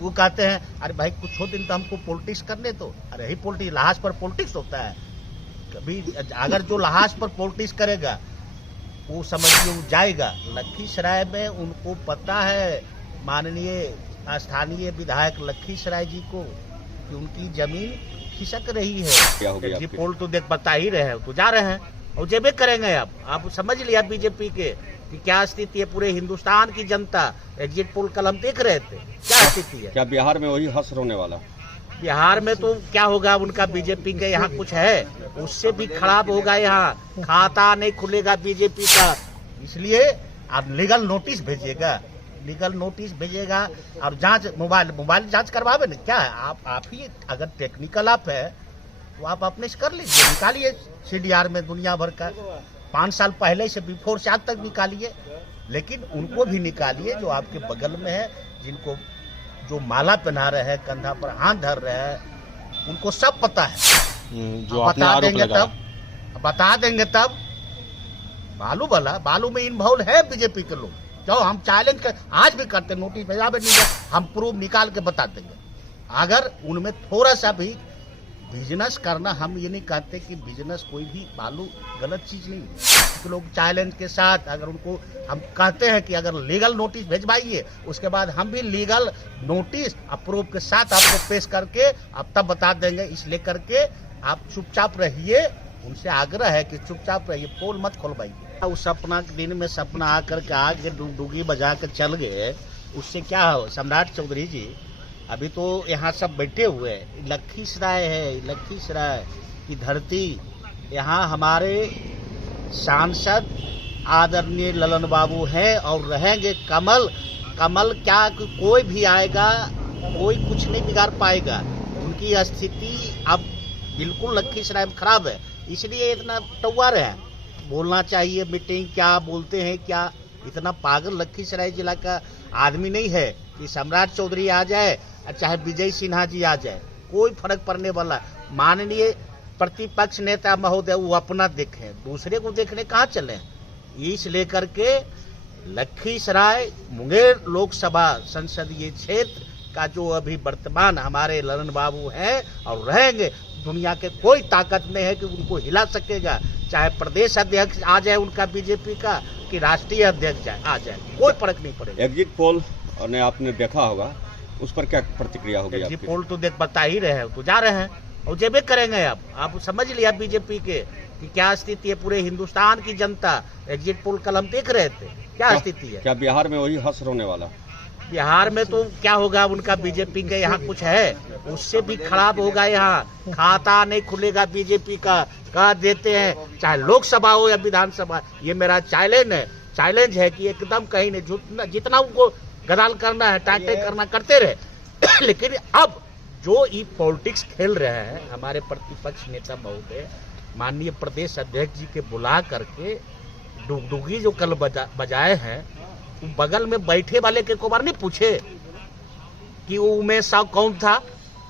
वो कहते हैं अरे भाई कुछ दिन तो हमको पॉलिटिक्स करने तो, अरे ही पॉलिटिक्स लहाज पर पॉलिटिक्स होता है। कभी अगर जो लहाज पर पॉलिटिक्स करेगा वो समझिए वो जाएगा। लखीसराय में उनको पता है, माननीय स्थानीय विधायक लखीसराय जी को, कि उनकी जमीन खिसक रही है। एग्जिट पोल तो देख बता ही रहे हैं, तो जा रहे हैं और जेबे करेंगे। आप समझ लिया बीजेपी के कि क्या स्थिति है। पूरे हिंदुस्तान की जनता एग्जिट पोल कल हम देख रहे थे क्या स्थिति है। क्या बिहार में वही हश्र होने वाला? बिहार में तो क्या होगा, उनका बीजेपी के यहाँ कुछ है उससे भी खराब होगा। यहाँ खाता नहीं खुलेगा बीजेपी का, इसलिए आप लीगल नोटिस भेजिएगा, लीगल नोटिस भेजिएगा और जांच मोबाइल जांच करवावे ना। क्या है आप ही अगर टेक्निकल आप है तो आप अपने से कर लीजिए, निकालिए सीडीआर में दुनिया भर का 5 साल पहले से बिफोर से आज तक निकालिए। लेकिन उनको भी निकालिए जो आपके बगल में है, जिनको जो माला पहना रहे हैं, कंधा पर हाथ धर रहे हैं, उनको सब पता है। जो बता देंगे तब बालू में इन्वॉल्व है बीजेपी के लोग। जो हम चैलेंज कर आज भी करते, नोटिस भेजा नहीं, हम प्रूफ निकाल के बता देंगे। अगर उनमें थोड़ा सा भी बिजनेस करना, हम ये नहीं कहते कि बिजनेस कोई भी बालू गलत चीज नहीं है। तो लोग चैलेंज के साथ अगर उनको हम कहते हैं कि अगर लीगल नोटिस भेजवाइए, उसके बाद हम भी लीगल नोटिस अप्रूव के साथ आपको पेश करके अब तब बता देंगे। इसलिए करके आप चुपचाप रहिए, उनसे आग्रह है कि चुपचाप रहिए, पोल मत खोलवाइए। उस सपना के दिन में सपना आकर के आगे डुगडुगी बजा कर चल गए, उससे क्या हो। सम्राट चौधरी जी अभी तो यहाँ सब बैठे हुए हैं, लखीसराय है, लखीसराय की धरती। यहाँ हमारे सांसद आदरणीय ललन बाबू हैं और रहेंगे। कमल क्या कोई भी आएगा, कोई कुछ नहीं बिगाड़ पाएगा। उनकी स्थिति अब बिल्कुल लखीसराय में खराब है, इसलिए इतना टवार है। बोलना चाहिए मीटिंग, क्या बोलते हैं क्या। इतना पागल लखीसराय जिला का आदमी नहीं है कि सम्राट चौधरी आ जाए चाहे विजय सिन्हा जी आ जाए, कोई फर्क पड़ने वाला। माननीय प्रतिपक्ष नेता महोदय वो अपना देखें, दूसरे को देखने कहाँ चले। इस लेकर के लखीसराय मुंगेर लोकसभा संसदीय क्षेत्र का जो अभी वर्तमान हमारे ललन बाबू हैं और रहेंगे, दुनिया के कोई ताकत नहीं है कि उनको हिला सकेगा। चाहे प्रदेश अध्यक्ष आ जाए उनका बीजेपी का, कि राष्ट्रीय अध्यक्ष आ जाए, कोई फर्क नहीं पड़ेगा। एग्जिट पोल ने आपने देखा होगा, उस पर क्या प्रतिक्रिया होगी? एग्जिट पोल तो देख बता ही रहे हैं, तो जा रहे हैं और जेबे करेंगे। आप समझ लिया बीजेपी के कि क्या स्थिति है। पूरे हिंदुस्तान की जनता एग्जिट पोल कल हम देख रहे थे क्या स्थिति है। क्या बिहार में वही हश्र होने वाला? बिहार में तो क्या होगा, उनका बीजेपी के यहाँ कुछ है उससे भी खराब होगा। यहाँ खाता नहीं खुलेगा बीजेपी का, कह देते हैं, चाहे लोकसभा हो या विधानसभा। ये मेरा चैलेंज है कि एकदम कहीं नहीं, जितना उनको गदाल करना है, टाटे करना करते रहे। लेकिन अब जो ये पॉलिटिक्स खेल रहे हैं हमारे प्रतिपक्ष नेता महोदय, माननीय प्रदेश अध्यक्ष जी के बुला करके डुगडुगी जो कल बजाए हैं, बगल में बैठे वाले के बार नहीं पूछे कि वो उमेश साहु कौन था।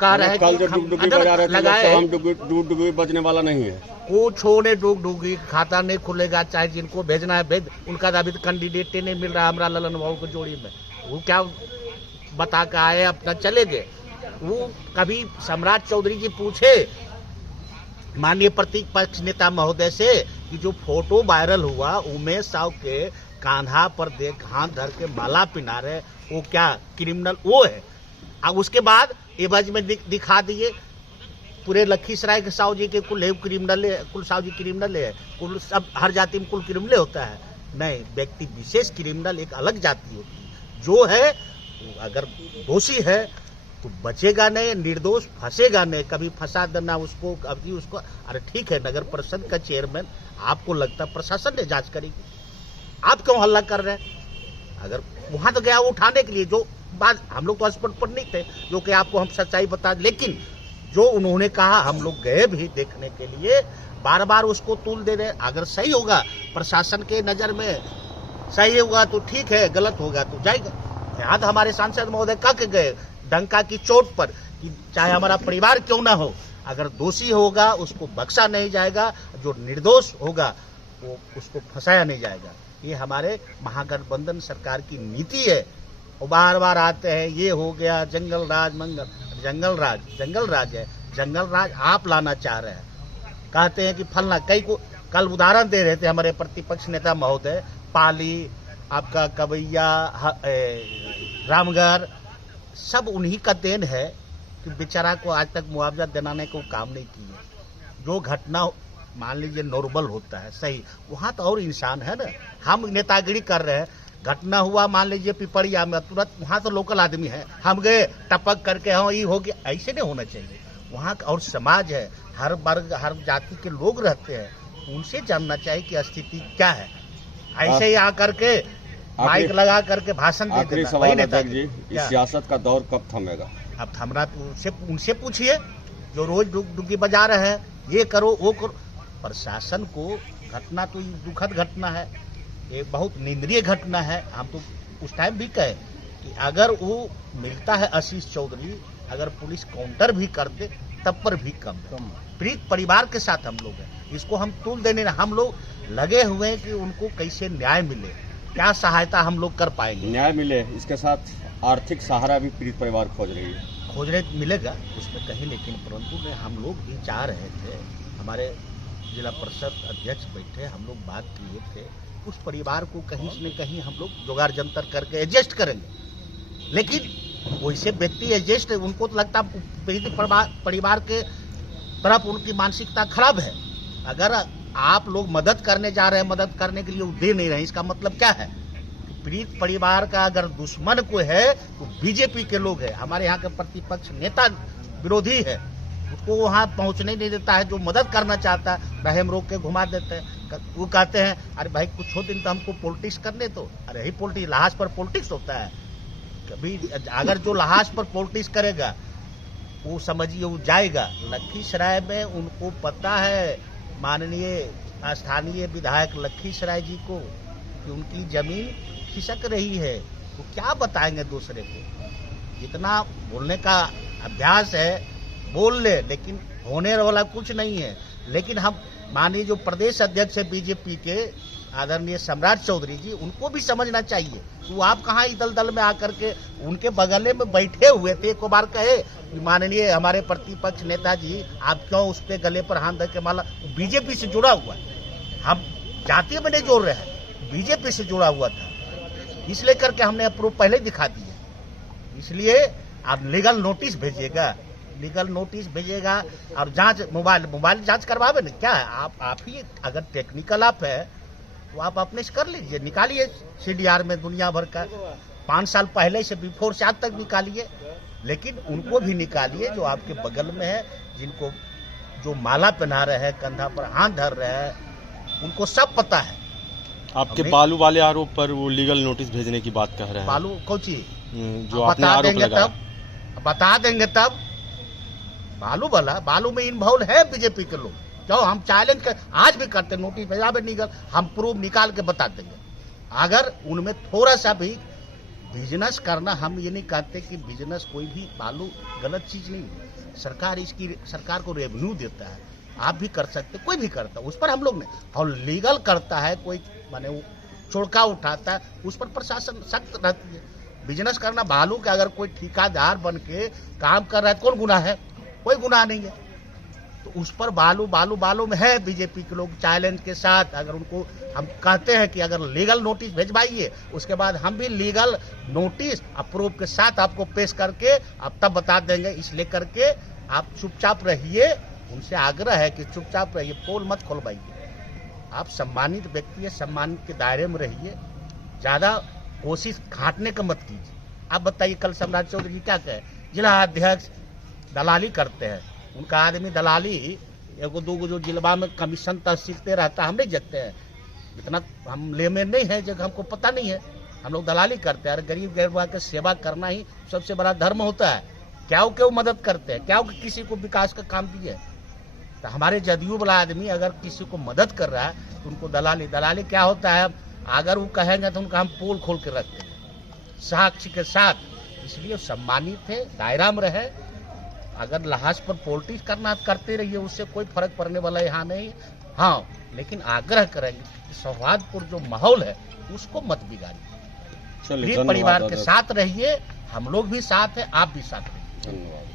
कह रहे कल जो डुगडुगी बजा रहे थे, हम डुगडुगी बजने वाला नहीं है। कुछ होने डुगडुगी, खाता नहीं खुलेगा, चाहे जिनको भेजना है भेज। उनका अभी कैंडिडेट नहीं मिल रहा हमारा ललन बाबू की जोड़ी में। वो क्या बता के आए, अपना चले गए। वो कभी सम्राट चौधरी जी पूछे माननीय प्रतिपक्ष नेता महोदय से कि जो फोटो वायरल हुआ उमेश साहु के कांधा पर देख हाथ धर के माला पिना रहे, वो क्या क्रिमिनल वो है। अब उसके बाद एवज में दिखा दिए पूरे लखीसराय के साहु जी के कुल क्रिमिनल, कुल साहु जी क्रिमिनल है, कुल सब हर जाति में कुल क्रिमिनल होता है। नहीं, व्यक्ति विशेष क्रिमिनल एक अलग जाति होती है। जो है अगर दोषी है तो बचेगा नहीं, निर्दोष फंसेगा नहीं। कभी फंसा देना उसको, कभी उसको। अरे ठीक है, नगर परिषद का चेयरमैन, आपको लगता है प्रशासन ने जांच करेगी, आप क्यों हल्ला कर रहे हैं। अगर वहां तो गया वो उठाने के लिए, जो बात हम लोग तो स्पॉट पर नहीं थे, जो कि आपको हम सच्चाई बता, लेकिन जो उन्होंने कहा हम लोग गए भी देखने के लिए, बार बार उसको तूल दे रहे। अगर सही होगा प्रशासन के नजर में, सही होगा तो ठीक है, गलत होगा तो जाएगा। यहाँ तो हमारे सांसद महोदय कह के गए डंका की चोट पर कि चाहे हमारा परिवार क्यों ना हो, अगर दोषी होगा उसको बख्शा नहीं जाएगा, जो निर्दोष होगा वो उसको फंसाया नहीं जाएगा। ये हमारे महागठबंधन सरकार की नीति है। वो बार बार आते हैं, ये हो गया जंगल राज मंगल, जंगल राज है, जंगल राज आप लाना चाह रहे हैं। कहते हैं कि फलना, कई को कल उदाहरण दे रहे थे हमारे प्रतिपक्ष नेता महोदय, पाली, आपका कवैया, रामगढ़, सब उन्हीं का देन है कि बेचारा को आज तक मुआवजा दिलाने को काम नहीं किए। जो घटना मान लीजिए नॉर्मल होता है, सही, वहाँ तो और इंसान है ना। हम नेतागिरी कर रहे हैं, घटना हुआ मान लीजिए पिपरिया में, तुरंत वहाँ तो लोकल आदमी है, हम गए टपक करके, हाँ ये हो गया, ऐसे नहीं होना चाहिए। वहाँ का और समाज है, हर वर्ग हर जाति के लोग रहते हैं, उनसे जानना चाहिए कि स्थिति क्या है। ऐसे ही आकर के माइक लगा करके भाषण दे देना। सवाल अध्यक्ष जी, इस सियासत का दौर कब थमेगा? अब थमना उनसे पूछिए जो रोज डुग्गी बजा रहे हैं, ये करो वो करो। प्रशासन को घटना तो दुखद घटना है, ये बहुत निंदनीय घटना है। हम तो उस टाइम भी कहे कि अगर वो मिलता है आशीष चौधरी, अगर पुलिस काउंटर भी कर दे तब पर भी कम। पीड़ित परिवार के साथ हम लोग हैं, इसको हम तूल देने, हम लोग लगे हुए हैं कि उनको कैसे न्याय मिले, क्या सहायता हम लोग कर पाएंगे। न्याय मिले, इसके साथ आर्थिक सहारा भी पीड़ित परिवार खोज रहे मिलेगा उसमें कहीं, लेकिन परंतु हम लोग भी चाह रहे थे, हमारे जिला परिषद अध्यक्ष बैठे, हम लोग बात किए थे, उस परिवार को कहीं न कहीं हम लोग जुगाड़ जंतर करके एडजस्ट करेंगे। लेकिन वैसे व्यक्ति एडजस्ट, उनको तो लगता है पीड़ित परिवार के तरफ उनकी मानसिकता खराब है। अगर आप लोग मदद करने जा रहे हैं, मदद करने के लिए वो दे नहीं रहे, इसका मतलब क्या है? पीड़ित परिवार का अगर दुश्मन कोई है तो बीजेपी के लोग हैं। हमारे यहाँ के प्रतिपक्ष नेता विरोधी है, उसको वहाँ पहुँचने नहीं देता है। जो मदद करना चाहता है रहम रोक के घुमा देते हैं। वो कहते हैं अरे भाई कुछ दिन तो हमको पॉलिटिक्स करने दो। अरे ही पॉलिटिक्स, लहाज पर पॉलिटिक्स होता है कभी? अगर जो लहाज पर पॉलिटिक्स करेगा वो समझिए वो जाएगा। लखीसराय में उनको पता है, माननीय स्थानीय विधायक लखीसराय जी को, कि उनकी जमीन खिसक रही है, तो क्या बताएंगे दूसरे को? इतना बोलने का अभ्यास है, बोल ले, लेकिन होने वाला कुछ नहीं है। लेकिन हम माननीय जो प्रदेश अध्यक्ष है बीजेपी के आदरणीय सम्राट चौधरी जी, उनको भी समझना चाहिए कि वो आप कहाँ इदल दल में आकर के उनके बगले में बैठे हुए थे। एक बार कहे माननीय हमारे प्रतिपक्ष नेताजी, आप क्यों उस पे गले पर हाथ रख के माला? बीजेपी से जुड़ा हुआ है, हम जाति में नहीं जोड़ रहे हैं, बीजेपी से जुड़ा हुआ था, इसलिए करके हमने अप्रूव पहले दिखा दिया। इसलिए आप लीगल नोटिस भेजिएगा, लीगल नोटिस भेजिएगा और जांच, मोबाइल जांच करवावे ना। क्या है, आप ही अगर टेक्निकल आप है तो आप अपने से कर लीजिए, निकालिए CDR में दुनिया भर का 5 साल पहले से, बिफोर से आज तक निकालिए। लेकिन उनको भी निकालिए जो आपके बगल में है, जिनको जो माला पहना रहे हैं, कंधा पर हाथ धर रहे हैं, उनको सब पता है। आपके बालू वाले आरोप पर वो लीगल नोटिस भेजने की बात कह रहे हैं। बालू कौन चीज जो आपने आरोप लगाया? बता देंगे तब। बालू में इन्वॉल्व है बीजेपी के लोग। क्यों? हम चैलेंज कर, आज भी करते, नोटिस भेजा निकल, हम प्रूफ निकाल के बता देंगे। अगर उनमें थोड़ा सा भी बिजनेस करना, हम ये नहीं कहते कि बिजनेस कोई भी बालू गलत चीज नहीं है। सरकार को रेवेन्यू देता है, आप भी कर सकते, कोई भी करता है, उस पर हम लोग नहीं। और लीगल करता है कोई, माने चोरका उठाता है, उस पर प्रशासन सख्त रहती है। बिजनेस करना, बालू का अगर कोई ठेकेदार बन के काम कर रहा है, कौन गुनाह है? कोई गुनाह नहीं है। तो उस पर बालू में है बीजेपी के लोग चैलेंज के साथ। अगर उनको हम कहते हैं कि अगर लीगल नोटिस भेजवाइए, उसके बाद हम भी लीगल नोटिस अप्रूव के साथ आपको पेश करके आप तब बता देंगे। इसलिए करके आप चुपचाप रहिए, उनसे आग्रह है कि चुपचाप रहिए, पोल मत खोलवाइए। आप सम्मानित व्यक्ति है, सम्मान के दायरे में रहिए, ज्यादा कोशिश घाटने का मत कीजिए। आप बताइए, कल सम्राट चौधरी जी क्या कहे? जिला अध्यक्ष दलाली करते हैं, उनका आदमी दलाली, एगो दूगो जो जिलवा में कमीशन तहसीलते रहता है, हम नहीं जगते हैं, इतना हम लेमेन नहीं है, जगह हमको पता नहीं है, हम लोग दलाली करते हैं। गरीब गरीबा के सेवा करना ही सबसे बड़ा धर्म होता है। क्या वो मदद करते हैं? क्या किसी को विकास का काम दिए? तो हमारे जदयू वाला आदमी अगर किसी को मदद कर रहा है तो उनको दलाली क्या होता है? अगर वो कहेंगे तो उनका हम पोल खोल के रखते हैं साक्ष्य के साथ। इसलिए सम्मानित है, दायरा में रहे। अगर लहाज पर पॉलिटिक्स करना करते रहिए, उससे कोई फर्क पड़ने वाला यहाँ नहीं। हाँ, लेकिन आग्रह करेंगे कि सौहार्दपूर्ण जो माहौल है उसको मत बिगाड़िए। चलिए, पीड़ित धन्यवाद परिवार के दादा। साथ रहिए, हम लोग भी साथ हैं, आप भी साथ रहिए। धन्यवाद।